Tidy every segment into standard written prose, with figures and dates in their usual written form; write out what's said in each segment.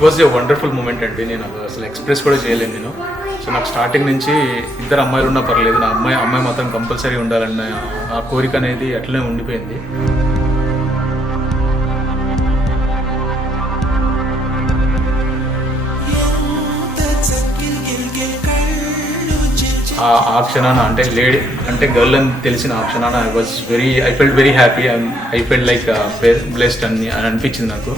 It was a wonderful moment అండి. నేను అసలు ఎక్స్ప్రెస్ కూడా చేయలేను నేను. సో నాకు స్టార్టింగ్ నుంచి ఇద్దరు అమ్మాయిలు ఉన్నా పర్లేదు, నా అమ్మాయి మాత్రం కంపల్సరీ ఉండాలన్న ఆ కోరిక అనేది అట్లనే ఉండిపోయింది. ఆ క్షణాన అంటే గర్ల్ అని తెలిసిన ఆ క్షణాన I felt very happy, I felt like blessed అని అనిపించింది నాకు.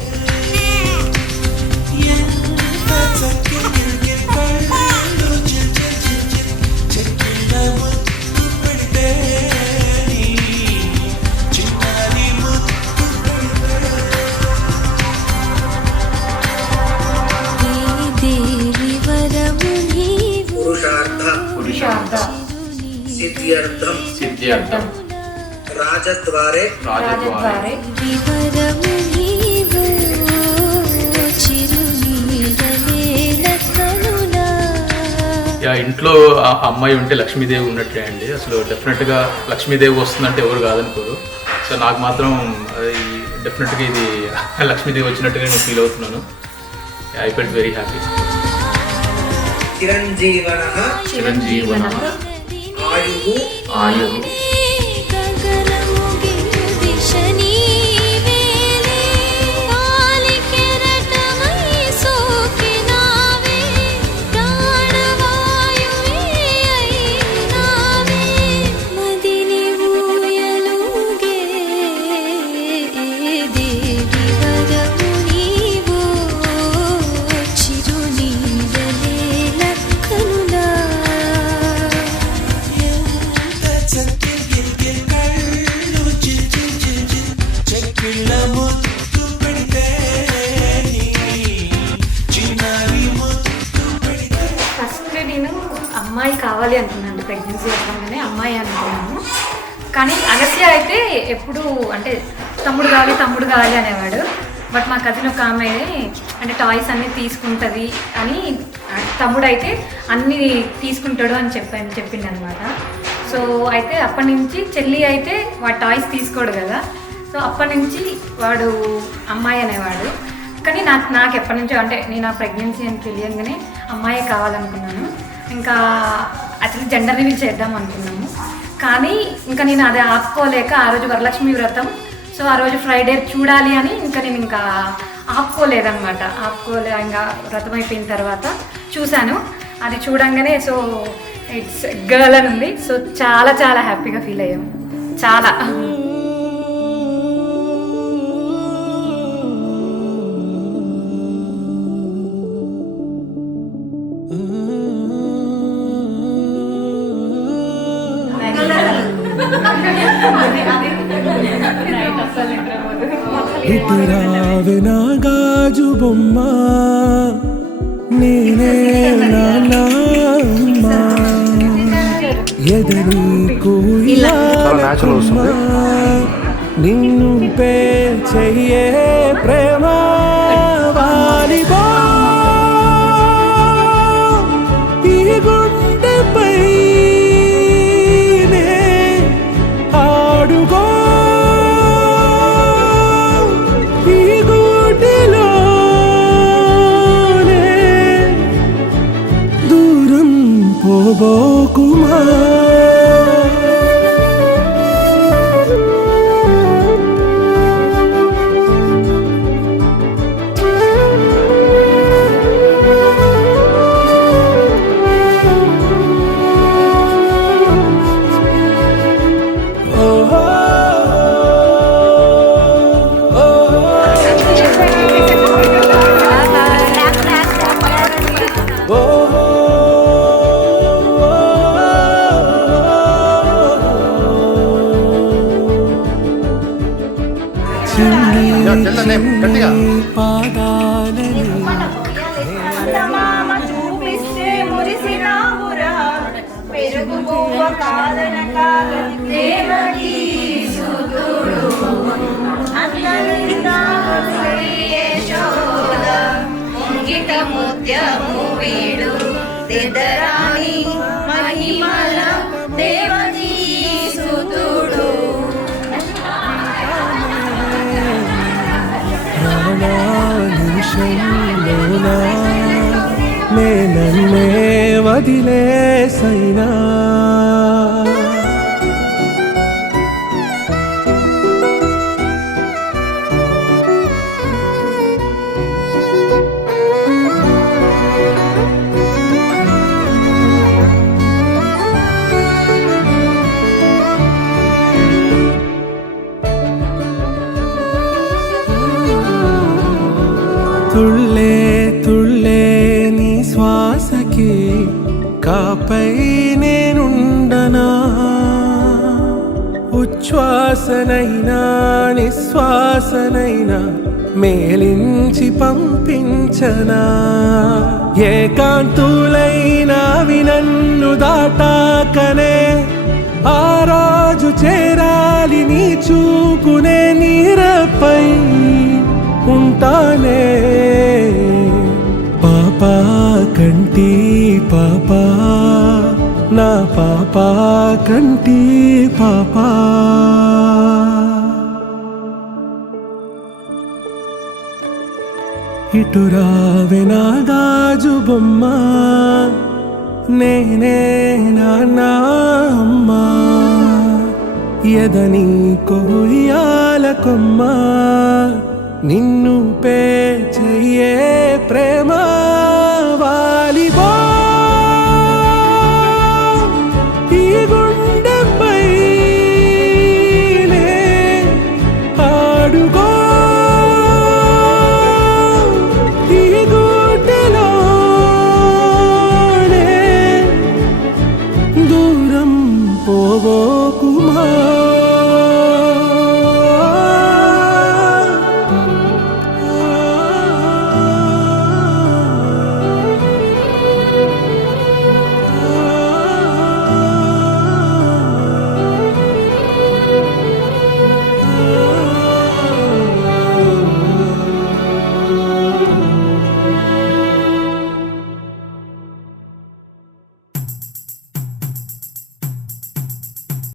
సిద్ధ్యర్థం రాజద్వారే ఇంట్లో అమ్మాయి ఉంటే లక్ష్మీదేవి ఉన్నట్లే అండి. అసలు డెఫినెట్గా లక్ష్మీదేవి వస్తుందంటే ఎవరు కాదనుకోరు. సో నాకు మాత్రం డెఫినెట్గా ఇది లక్ష్మీదేవి వచ్చినట్టుగా నేను ఫీల్ అవుతున్నాను. I felt very happy. చిరంజీవన ఆయు అమ్మాయి కావాలి అనుకున్నాను. ప్రెగ్నెన్సీ అవ్వగానే అమ్మాయి అనుకున్నాను. కానీ అగస్య అయితే ఎప్పుడు అంటే తమ్ముడు కావాలి అనేవాడు. బట్ మా కజిన్ ఒక ఆమె అంటే టాయ్స్ అన్నీ తీసుకుంటుంది అని, తమ్ముడు అయితే అన్నీ తీసుకుంటాడు అని చెప్పింది అనమాట. సో అయితే అప్పటి నుంచి చెల్లి అయితే వాడు టాయ్స్ తీసుకోడు కదా. సో అప్పటి నుంచి వాడు అమ్మాయి అనేవాడు. కానీ నాకు ఎప్పటి నుంచో అంటే నేను ఆ ప్రెగ్నెన్సీ అని తెలియగానే అమ్మాయే కావాలనుకున్నాను. ఇంకా యాక్చువల్లీ జెండర్ రివీల్ చేద్దాం అనుకున్నాము. కానీ ఇంకా నేను అది ఆపుకోలేక ఆ రోజు వరలక్ష్మి వ్రతం, సో ఆ రోజు ఫ్రైడే చూడాలి అని ఇంకా ఆపుకోలేదన్నమాట. ఇంకా వ్రతం అయిపోయిన తర్వాత చూశాను. అది చూడంగానే సో ఇట్స్ గర్ల్ అని ఉంది. సో చాలా చాలా హ్యాపీగా ఫీల్ అయ్యాము. చాలా ఇటురావే నా గాజు బొమ్మ, నేనే నాన్నమ్మ, ఎదనీకు నిన్ను పే చెయ్యే ప్రేమ వాలిబా ఈ గుండెపై ఆడుగో పోబోకుమా. చూపిస్తే మురిసినావురా పెరుగు పువ్వ కాదనక దేవకి సుతుడు ముంగిట ముత్యము వీడు దిద్దరాణి మహిమల దేవకి సుతుడు నిమిషం గాలిలోనా నన్నే వదిలేసైనా తుళ్ళే తుళ్ళే నీ శ్వాసకి కాపై నేనుండనా ఉచ్ఛ్వాసనైనా నిశ్వాసనైనా మేలించి పంపించనా ఏకాంతులైనా నన్ను దాటాకనే ఆ రోజు చేరాలి నీ చూపునే నీరపై ఉంటానే పాపా కంటి పాపా నా పాపా కంటి పాపా ఇటు రావే నా గాజు బొమ్మ నేనే నాన్న అమ్మా ఎదని కొయ్యాల కొమ్మ నిన్ను పే చెయ్యే ప్రేమ